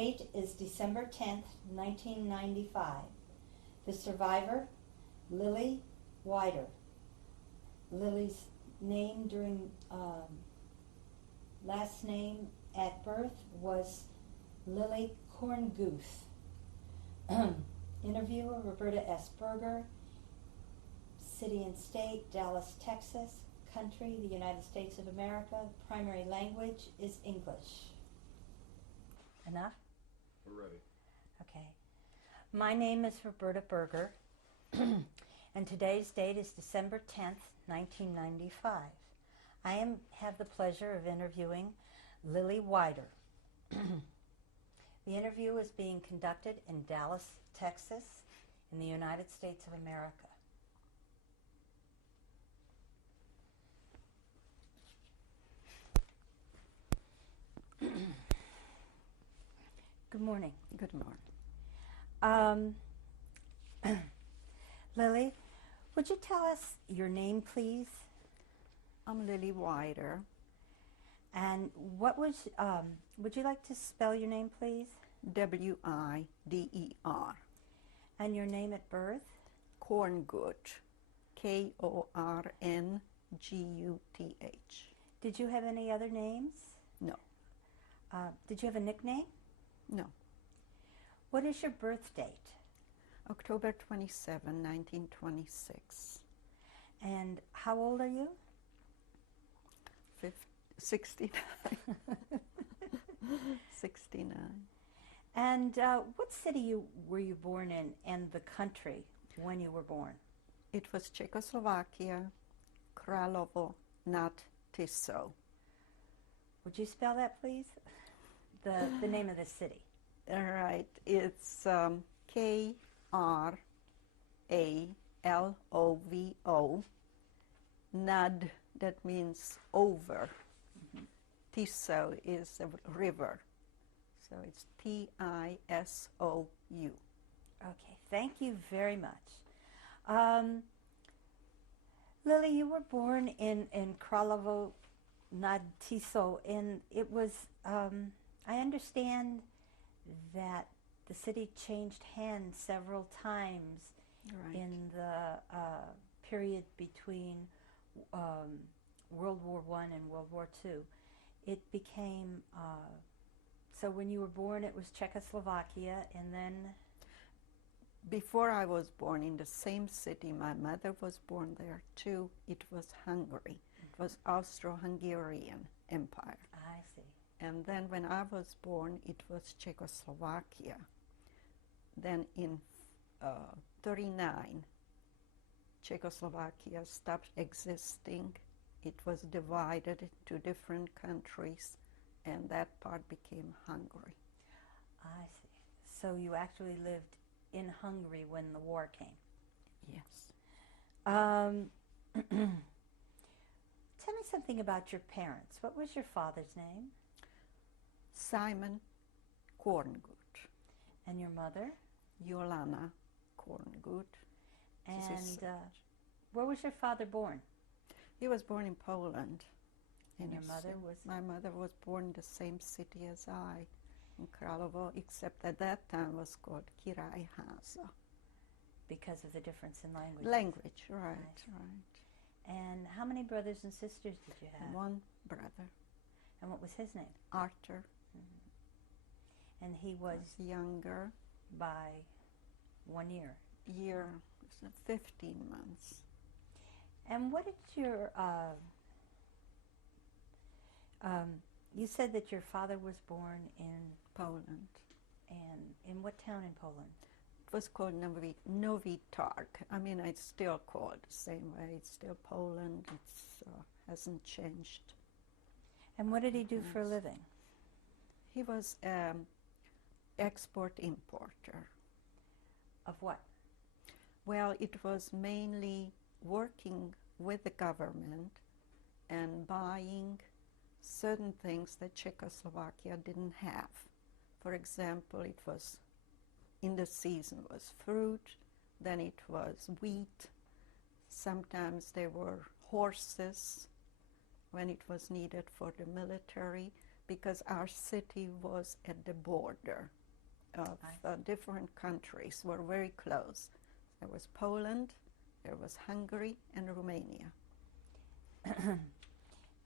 date is December 10th, 1995. The survivor, Lily Wider. Lily's name during last name at birth was Lily Kornguth. Interviewer, Roberta S. Berger. City and state, Dallas, Texas. Country, the United States of America. Primary language is English. Enough? We're ready. Okay. My name is Roberta Berger, and today's date is December 10th, 1995. I have the pleasure of interviewing Lily Wider. The interview is being conducted in Dallas, Texas, in the United States of America. Good morning. Good morning. Lily, would you tell us your name, please? I'm Lily Wider. And what was, would you like to spell your name, please? Wider. And your name at birth? Kornguth. Kornguth. Did you have any other names? No. Did you have a nickname? No. What is your birth date? October 27, 1926. And how old are you? 69. 69. And what city were you born in, and the country when you were born? It was Czechoslovakia, Kralovo nad Tisou. Would you spell that, please? The name of the city. All right. It's Kralovo. Nad, that means over. Mm-hmm. Tisou is a river. So it's Tisou. Okay, thank you very much. Lily, you were born in Kralovo nad Tisou, and it was, I understand that the city changed hands several times in the period between World War I and World War II. It became, so when you were born it was Czechoslovakia, and then? Before I was born in the same city, my mother was born there too, it was Hungary. It was Austro-Hungarian Empire. I see. And then when I was born, it was Czechoslovakia. Then in 1939, Czechoslovakia stopped existing. It was divided into different countries, and that part became Hungary. I see. So you actually lived in Hungary when the war came? Yes. Tell me something about your parents. What was your father's name? Simon Kornguth. And your mother? Jolana Kornguth. And where was your father born? He was born in Poland. And your mother was? My mother was born in the same city as I, in Kralovo, except at that time was called Királyháza. Because of the difference in language? Language, right. And how many brothers and sisters did you have? One brother. And what was his name? Arthur. Mm-hmm. And he was younger by 1 year? 15 months. And what did your, you said that your father was born in Poland. And in what town in Poland? It was called Novi Targ. I mean, it's still called the same way. It's still Poland. It hasn't changed. And what did he do for a living? He was export-importer. Of what? Well, it was mainly working with the government and buying certain things that Czechoslovakia didn't have. For example, it was, in the season was fruit, then it was wheat, sometimes there were horses when it was needed for the military, because our city was at the border of different countries. We're very close. There was Poland, there was Hungary, and Romania.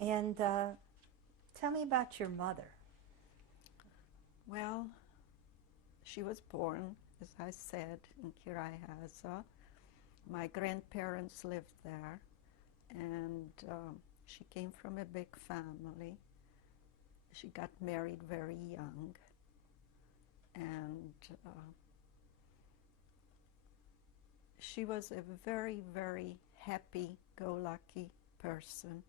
And tell me about your mother. Well, she was born, as I said, in Királyháza. My grandparents lived there, and she came from a big family. She got married very young, and she was a very, very happy-go-lucky person,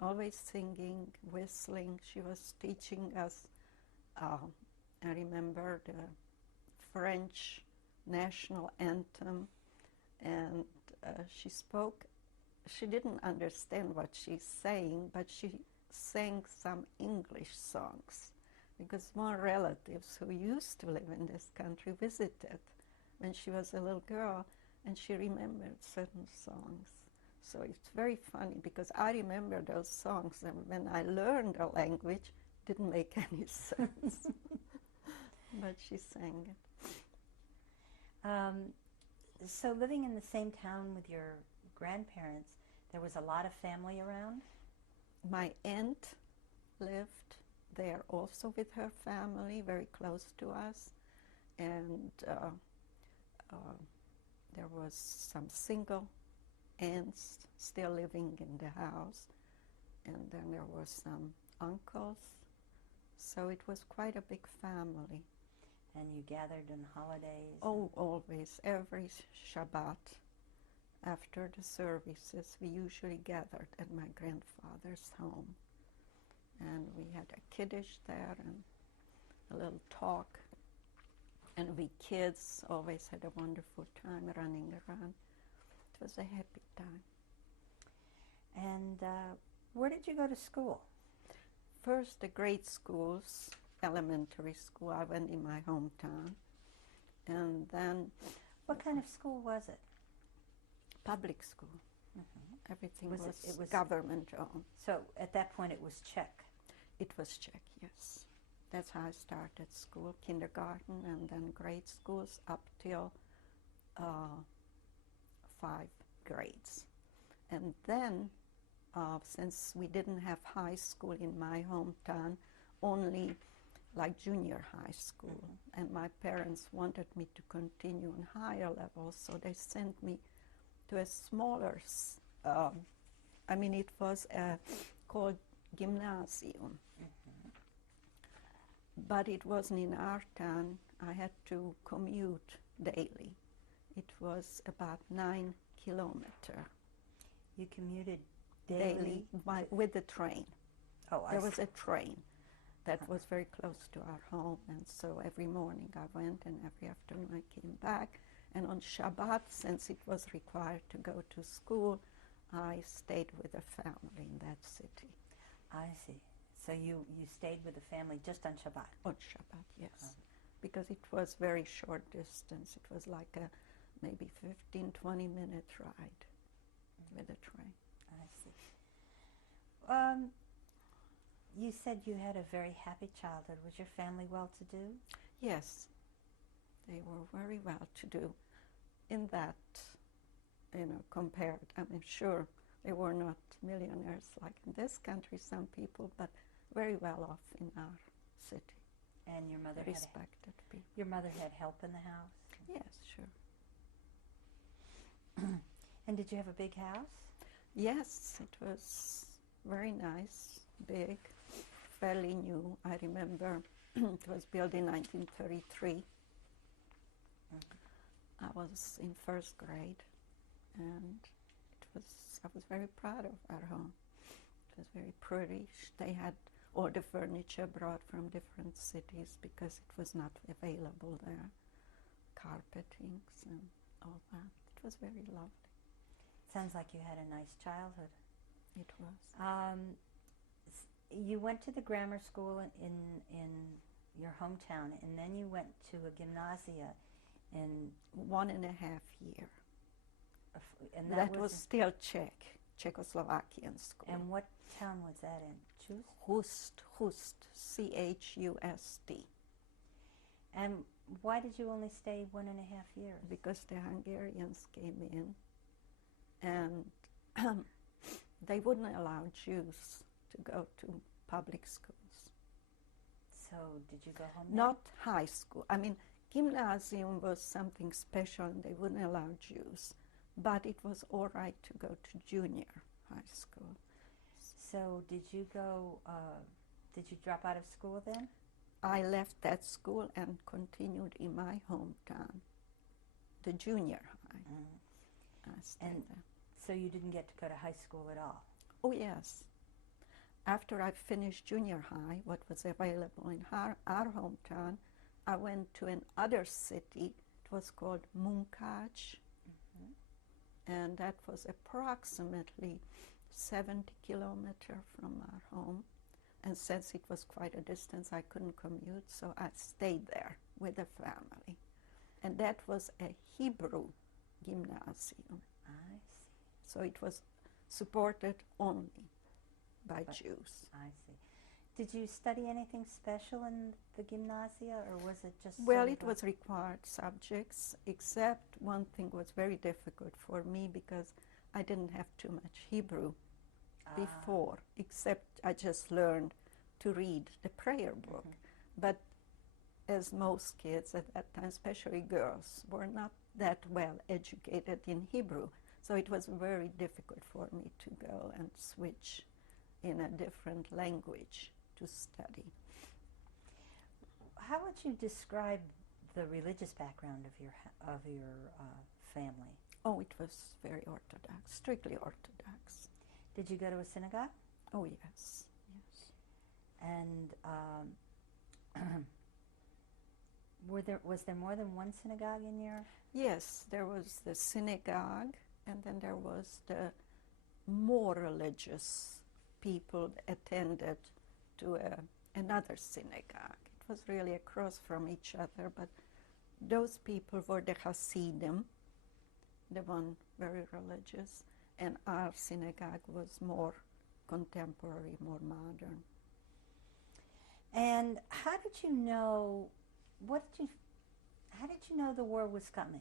always singing, whistling. She was teaching us, I remember the French national anthem, and she didn't understand what she's saying, but she sang some English songs, because more relatives who used to live in this country visited when she was a little girl, and she remembered certain songs. So it's very funny, because I remember those songs, and when I learned the language, it didn't make any sense. But she sang it. So living in the same town with your grandparents, there was a lot of family around? My aunt lived there also with her family, very close to us, and there was some single aunts still living in the house, and then there were some uncles, so it was quite a big family. And you gathered on holidays? Oh, always, every Shabbat. After the services, we usually gathered at my grandfather's home, and we had a kiddush there and a little talk, and we kids always had a wonderful time running around. It was a happy time. And where did you go to school? First, the grade schools, elementary school. I went in my hometown, and then... What kind of school was it? Public school. Mm-hmm. Everything Was was government-owned. So at that point it was Czech? It was Czech, yes. That's how I started school, kindergarten, and then grade schools up till 5 grades. And then, since we didn't have high school in my hometown, only like junior high school, and my parents wanted me to continue on higher levels, so they sent me to a smaller, it was called gymnasium. But it wasn't in our town. I had to commute daily. It was about 9 kilometers. You commuted daily with the train. Oh, there was a train that was very close to our home, and so every morning I went, and every afternoon I came back. And on Shabbat, since it was required to go to school, I stayed with a family in that city. I see. So you stayed with the family just on Shabbat? On Shabbat, yes. Because it was very short distance. It was like a maybe 15, 20-minute ride with a train. I see. You said you had a very happy childhood. Was your family well-to-do? Yes. They were very well-to-do in that, compared. Sure, they were not millionaires like in this country, some people, but very well off in our city. And your mother respected people. Your mother had help in the house? Yes, sure. And did you have a big house? Yes, it was very nice, big, fairly new. I remember it was built in 1933. I was in first grade, and I was very proud of our home. It was very pretty. They had all the furniture brought from different cities because it was not available there. Carpetings and all that. It was very lovely. Sounds like you had a nice childhood. It was. You went to the grammar school in your hometown, and then you went to a gymnasia in 1.5 years. And that was still Czech Czechoslovakian school. And what town was that in? Chust? Hust, C-H-U-S-T, And why did you only stay 1.5 years? because the Hungarians came in and they wouldn't allow Jews to go to public schools. So did you go home then? Not high school. I mean, gymnasium was something special and they wouldn't allow Jews. But it was all right to go to junior high school. So did you drop out of school then? I left that school and continued in my hometown, the junior high. I stayed And there. so you didn't get to go to high school at all? Oh, yes. After I finished junior high, what was available in our hometown, I went to another city. It was called Munkács, and that was approximately 70 kilometers from our home. And since it was quite a distance, I couldn't commute, so I stayed there with the family. And that was a Hebrew gymnasium. I see. So it was supported only by Jews. I see. Did you study anything special in the gymnasia, or was it just Well, sort it of was required subjects, except one thing was very difficult for me because I didn't have too much Hebrew before, except I just learned to read the prayer book. But as most kids at that time, especially girls, were not that well educated in Hebrew. So it was very difficult for me to go and switch in a different language to study. How would you describe the religious background of your family? Oh, it was very Orthodox, strictly Orthodox. Did you go to a synagogue? Oh, yes, yes. And was there more than one synagogue in your? Yes, there was the synagogue, and then there was the more religious people that attended to another synagogue. It was really across from each other, but those people were the Hasidim, the one very religious, and our synagogue was more contemporary, more modern. And how did you know? How did you know the war was coming?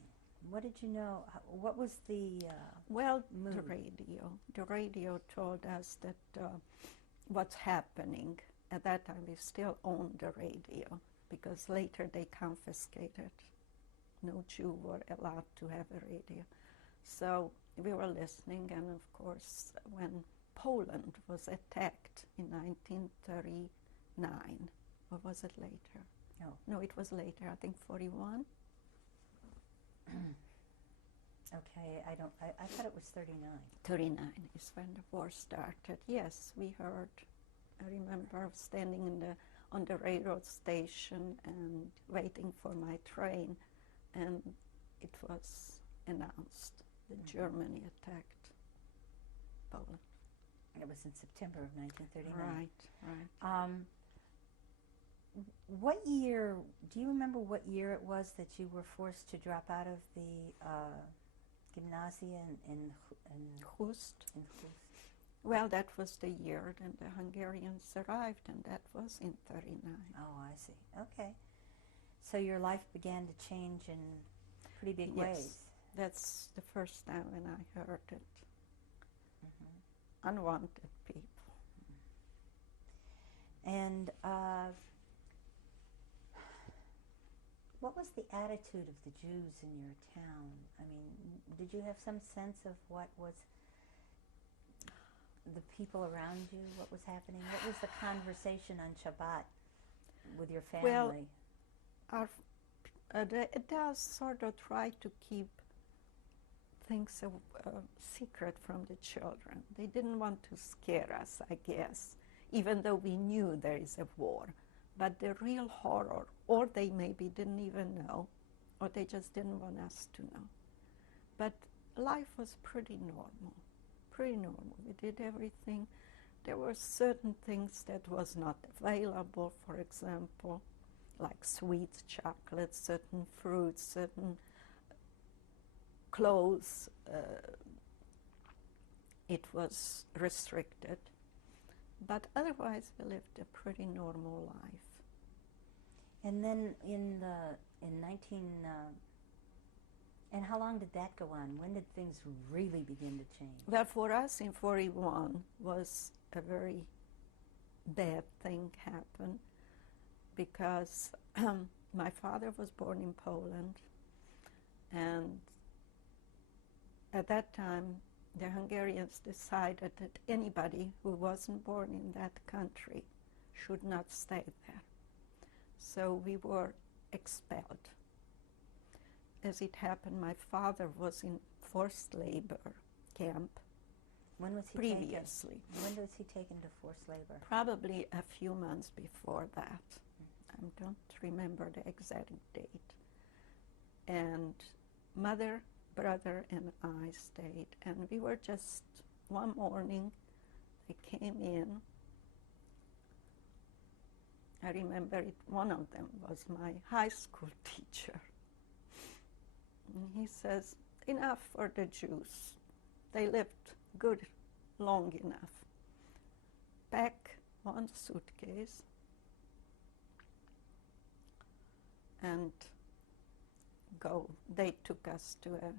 What did you know? What was the Well, mood? the radio. The radio told us that what's happening. At that time, we still owned the radio because later they confiscated. No Jew were allowed to have a radio. So we were listening, and of course, when Poland was attacked in 1939, or was it later? No, it was later. I think 41. Okay, I thought it was 39. 39 is when the war started. Yes, we heard. I remember standing on the railroad station and waiting for my train, and it was announced that Germany attacked Poland. It was in September of 1939. Right. What year, do you remember what year it was that you were forced to drop out of the gymnasia in Hust. Hust? Well, that was the year then the Hungarians arrived, and that was in 39. Oh, I see. Okay. So your life began to change in pretty big Yes. ways. That's the first time when I heard it. Unwanted people. And what was the attitude of the Jews in your town? I mean, did you have some sense of what was the people around you, what was happening? What was the conversation on Shabbat with your family? Well, it does sort of try to keep things secret from the children. They didn't want to scare us, I guess, even though we knew there is a war. But the real horror, or they maybe didn't even know, or they just didn't want us to know. But life was pretty normal, pretty normal. We did everything. There were certain things that was not available, for example, like sweets, chocolates, certain fruits, certain clothes it was restricted. But otherwise, we lived a pretty normal life. And then in 19 and how long did that go on? When did things really begin to change? Well, for us in 41 was a very bad thing happened because my father was born in Poland, and at that time the Hungarians decided that anybody who wasn't born in that country should not stay there. So we were expelled. As it happened, my father was in forced labor camp When was he previously. taken? When was he taken to forced labor? Probably a few months before that. I don't remember the exact date. And mother, brother, and I stayed. And we were just, one morning, they came in. I remember it, one of them was my high school teacher. And he says, enough for the Jews. They lived good, long enough. Pack one suitcase and go. They took us to a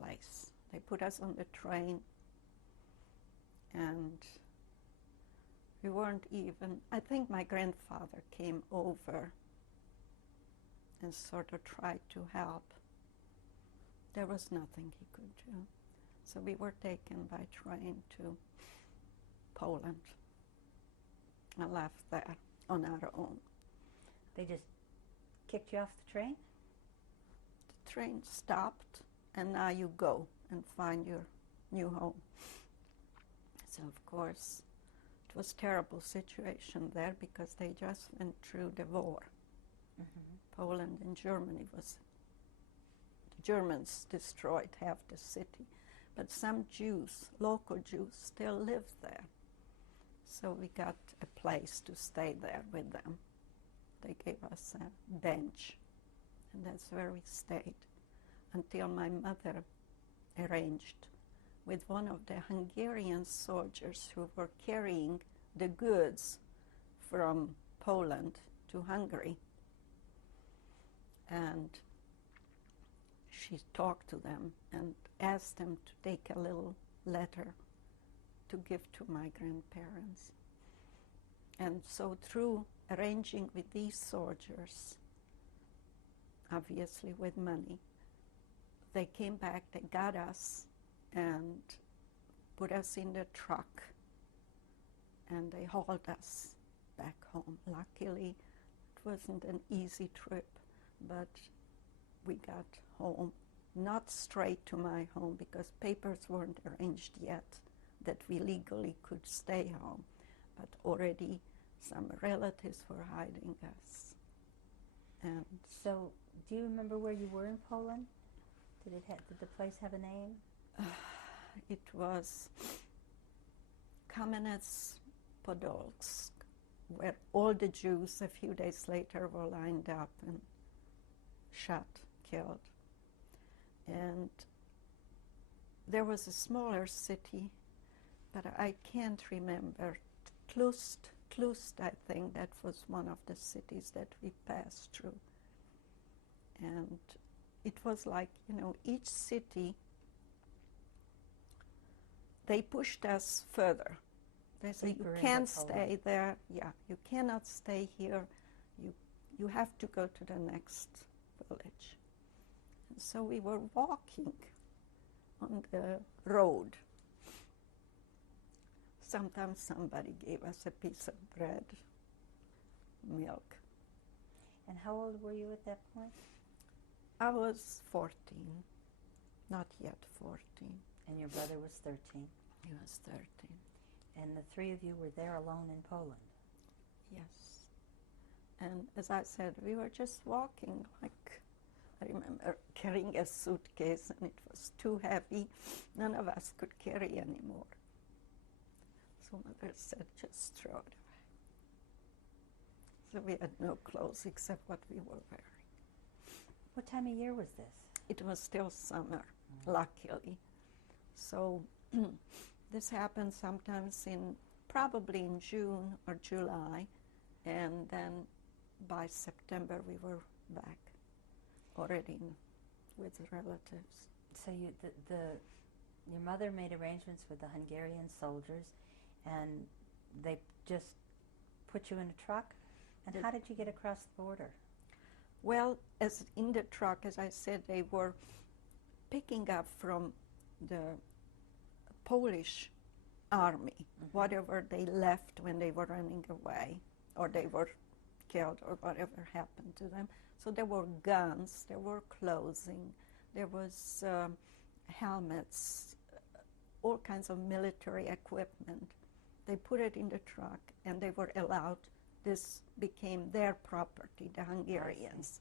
place. They put us on the train, and we weren't even, I think my grandfather came over and sort of tried to help. There was nothing he could do. So we were taken by train to Poland and left there on our own. They just kicked you off the train? The train stopped, and now you go and find your new home. So of course, it was a terrible situation there because they just went through the war. Poland and Germany the Germans destroyed half the city, but some Jews, local Jews, still live there. So we got a place to stay there with them. They gave us a bench, and that's where we stayed until my mother arranged with one of the Hungarian soldiers who were carrying the goods from Poland to Hungary. And she talked to them and asked them to take a little letter to give to my grandparents. And so through arranging with these soldiers, obviously with money, they came back, they got us and put us in the truck, and they hauled us back home. Luckily, it wasn't an easy trip, but we got home, not straight to my home because papers weren't arranged yet that we legally could stay home, but already some relatives were hiding us. And So, do you remember where you were in Poland? Did the place have a name? it was Kamenets-Podolsk, where all the Jews a few days later were lined up and shot, killed. And there was a smaller city, but I can't remember. Tlust, I think, that was one of the cities that we passed through. And it was like, each city, they pushed us further. They said, you Deeper into can't Poland. stay there. Yeah, you cannot stay here. You have to go to the next village. And so we were walking on the road. Sometimes somebody gave us a piece of bread, milk. And how old were you at that point? I was 14, not yet 14. And your brother was 13. He was 13. And the three of you were there alone in Poland. Yes. And as I said, we were just walking, like, I remember carrying a suitcase, and it was too heavy. None of us could carry anymore. So Mother said, just throw it away. So we had no clothes except what we were wearing. What time of year was this? It was still summer, luckily. So this happened sometimes probably in June or July, and then by September we were back already with relatives. So your mother made arrangements with the Hungarian soldiers, and they just put you in a truck? And how did you get across the border? Well, as in the truck, as I said, they were picking up from the Polish army whatever they left when they were running away, or they were killed, or whatever happened to them. So there were guns, there were clothing, there was helmets, all kinds of military equipment. They put it in the truck, and they were allowed. This became their property, the Hungarians.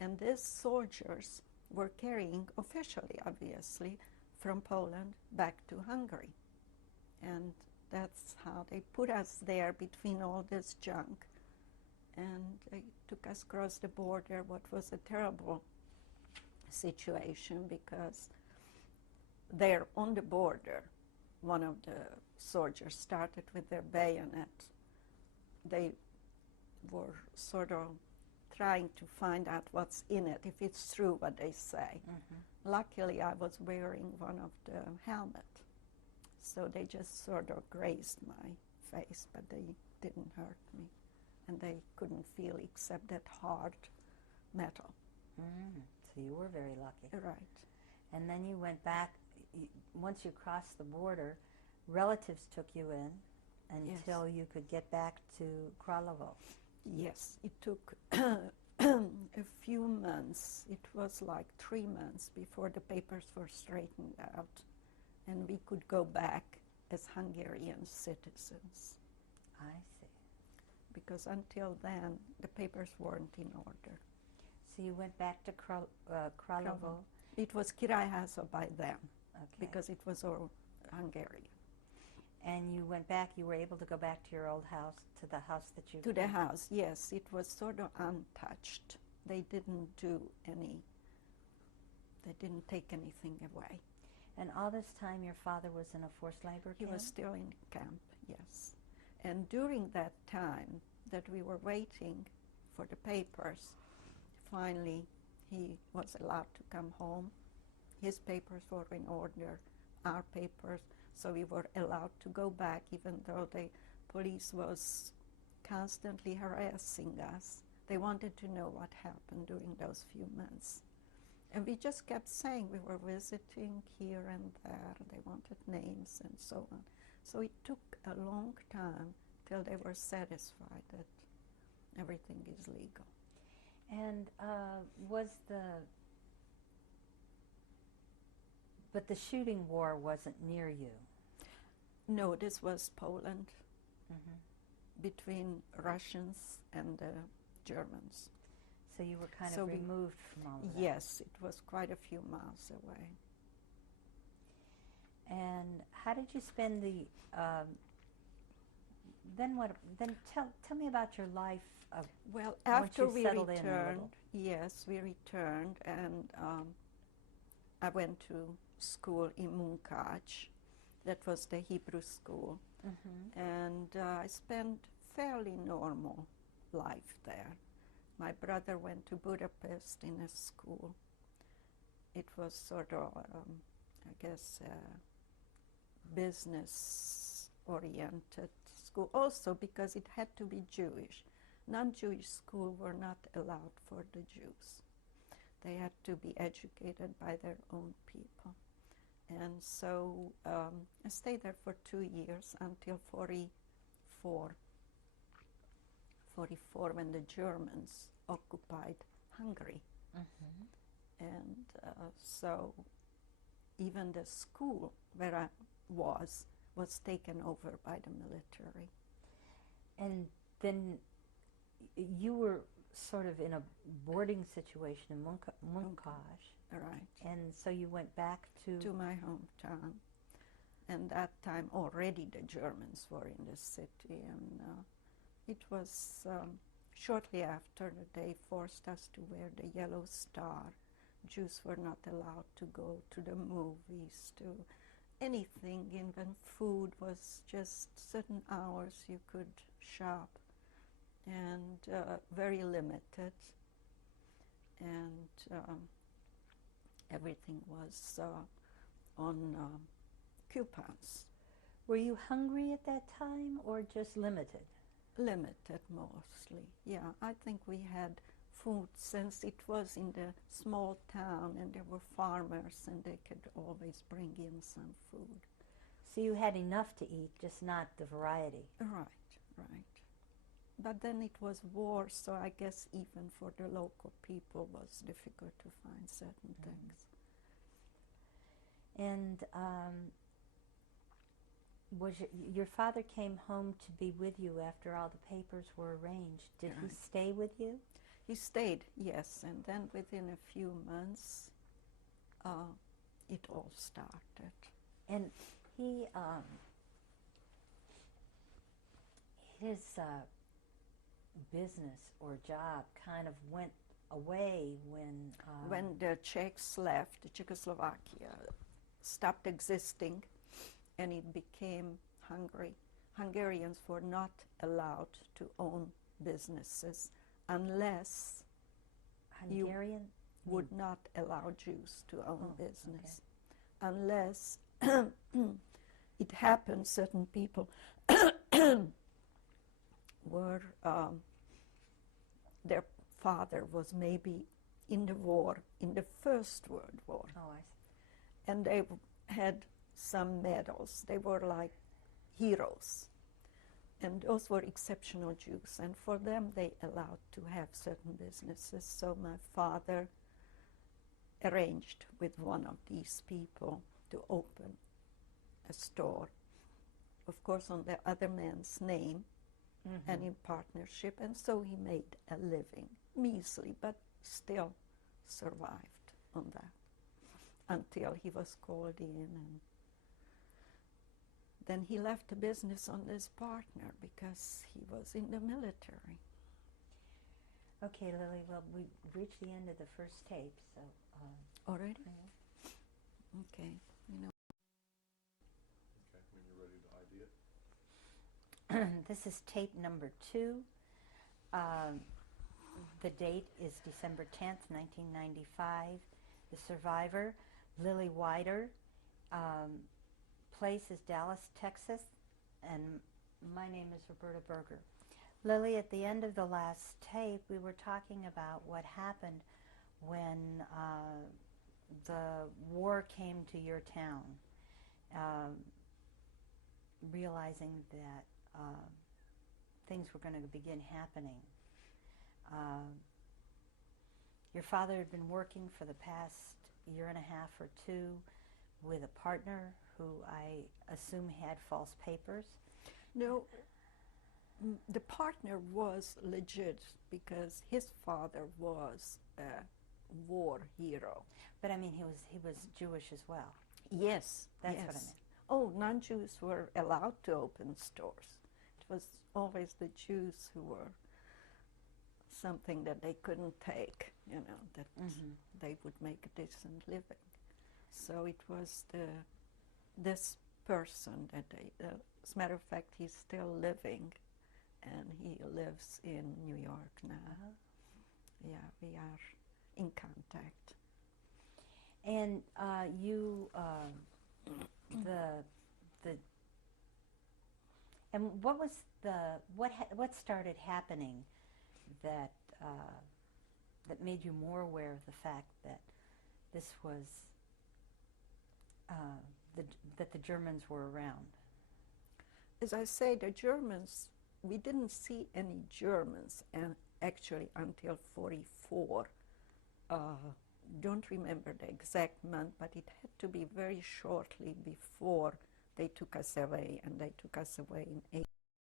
And these soldiers were carrying, officially obviously, from Poland back to Hungary. And that's how they put us there between all this junk. And they took us across the border, what was a terrible situation, because there on the border, one of the soldiers started with their bayonet. They were sort of trying to find out what's in it, if it's true what they say. Luckily, I was wearing one of the helmets, so they just sort of grazed my face, but they didn't hurt me, and they couldn't feel except that hard metal. So you were very lucky. Right. And then you went back. Once you crossed the border, relatives took you in until you could get back to Kralovo. Yes, it took a few months. It was like 3 months before the papers were straightened out, and we could go back as Hungarian citizens. I see. Because until then, the papers weren't in order. So you went back to Kralovo? It was Királyháza by then, because it was all Hungarian. And you went back, you were able to go back to your old house, to the house that you... To the house, yes. It was sort of untouched. They didn't take anything away. And all this time your father was in a forced labor camp? He was still in camp, yes. And during that time that we were waiting for the papers, finally he was allowed to come home. His papers were in order, our papers, so we were allowed to go back, even though the police was constantly harassing us. They wanted to know what happened during those few months. And we just kept saying we were visiting here and there. They wanted names and so on. So it took a long time till they were satisfied that everything is legal. And but the shooting war wasn't near you? No, this was Poland, between Russians and the Germans. So you were kind of removed from all of that? Yes, it was quite a few miles away. And how did you spend the, then tell me about your life of well, after we settled in a returned, little. yes, we returned, and I went to school in Munkács. That was the Hebrew school. And I spent fairly normal life there. My brother went to Budapest in a school. It was sort of, I guess, business-oriented school, also because it had to be Jewish. Non-Jewish schools were not allowed for the Jews. They had to be educated by their own people. And so I stayed there for 2 years until 44, when the Germans occupied Hungary. And so even the school where I was taken over by the military. And then you were sort of in a boarding situation in Munkács. Right. And so you went back to my hometown. And that time already the Germans were in the city, and it was shortly after they forced us to wear the yellow star. Jews were not allowed to go to the movies, to anything, even food, was just certain hours you could shop, and very limited, and everything was on coupons. Were you hungry at that time or just limited? Limited mostly, yeah. I think we had food since it was in the small town and there were farmers and they could always bring in some food. So you had enough to eat, just not the variety. Right, right. But then it was war, so I guess even for the local people it was difficult to find certain things. And was your father came home to be with you after all the papers were arranged? Did he Right. stay with you? He stayed, yes, and then within a few months it all started. And he, his business or job kind of went away When the Czechs left, Czechoslovakia stopped existing and it became Hungary. Hungarians were not allowed to own businesses unless you Hungarian would not allow Jews to own Oh, business. Unless it happened, certain people were, their father was maybe in the war, in the First World War, Oh, I see. and they had some medals. They were like heroes. And those were exceptional Jews. And for them, they allowed to have certain businesses. So my father arranged with one of these people to open a store, of course, on the other man's name and in partnership. And so he made a living, measly, but still survived on that until he was called in, and then he left the business on his partner because he was in the military. Okay, Lily, well, we've reached the end of the first tape, so... Already? Okay. You know. Okay, when you're ready to ID it. This is tape number 2. The date is December 10th, 1995. The survivor, Lily Wider. Place is Dallas, Texas. And my name is Roberta Berger. Lily, at the end of the last tape, we were talking about what happened when the war came to your town, realizing that things were going to begin happening. Your father had been working for the past year and a half or 2 with a partner who I assume had false papers. No, the partner was legit because his father was a war hero. But I mean, he was Jewish as well. Yes, That's yes. what I meant. Oh, non-Jews were allowed to open stores. It was always the Jews who were something that they couldn't take, you know, that they would make a decent living. So it was this person that they, as a matter of fact, he's still living, and he lives in New York now. Yeah, we are in contact. And you, and what was what started happening that that made you more aware of the fact that this was that the Germans were around? As I say, the Germans, we didn't see any Germans and actually until 44. Don't remember the exact month, but it had to be very shortly before they took us away, and they took us away in